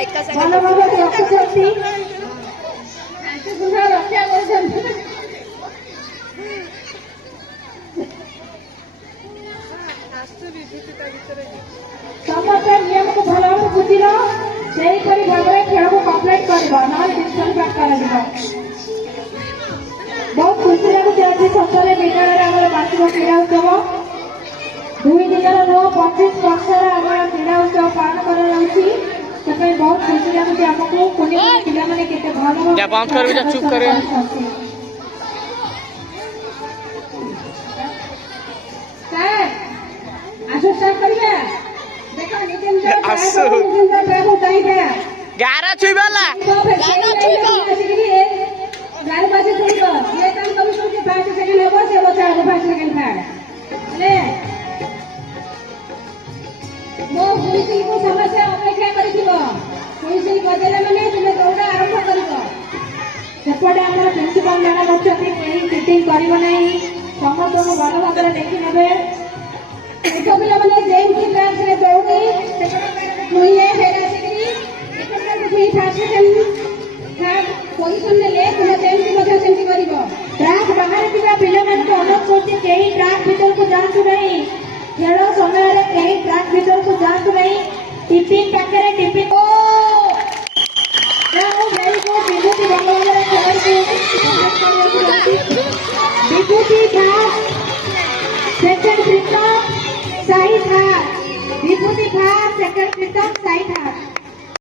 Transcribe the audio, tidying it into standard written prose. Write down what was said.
ଭଲ ଭାବରେ ରଖୁଛନ୍ତି ରକ୍ଷା କରୁଛନ୍ତି। ସମସ୍ତେ ନିୟମକୁ ଭଲ ଭାବରେ ବୁଝିଲ, ସେହିପରି ଭାବରେ ଖେଳକୁ କମ୍ପ୍ଲିଟ୍ କରିବ, ନହେଲେ ଡିସ୍କ୍ୱାଲିଫାଏ କରାଯିବ। ବହୁତ ଖୁସି ଲାଗୁଛି ଆଜି ସତରେ ବିଦ୍ୟାଳୟରେ ଆମର ବାର୍ଷିକ କ୍ରୀଡ଼ା ଉତ୍ସବ 2 ଦିନର ନୁହଁ 25 ବର୍ଷର ଆମର କ୍ରୀଡ଼ା ଉତ୍ସବ ପାଳନ କରାଯାଉଛି। ସେଥିପାଇଁ ବହୁତ ଖୁସି ଲାଗୁଛି ଆମକୁ ପିଲାମାନେ କେତେ ଭଲ आसो स्टार्ट करिया देखो निजे निजे गारा छुईबाला गारा छुईबो गार पासे छुईबो ये काम करू छु कि फर्स्ट सेकंड होबो से बच्चा को फर्स्ट सेकंड थर्ड ले मो हुइसिल को समस्या अपेक्षा करिथिबो हुइसिल बजेला माने तुमे दौड़ा आरंभ करिबो। सेपटे हमर प्रिंसिपल मैडम अछथि केही चिटिंग करिवो नाही, समस्त को भलो भाबरे देखि नेबे। देखो पिला माने जेम की क्लास रे दौड़ी मुइए फेरा सिकरी एकटा भी फर्स्ट सेकंड थर्ड पोजीशन में ले तुम जेम की मध्य सेंटी करिवो। ट्रैक बाहर पिला पिला मन को अनुरोध करती केही ट्रैक भीतर को जातु नहीं, खेल समय रे केही ट्रैक भीतर को जातु नहीं, टिपिंग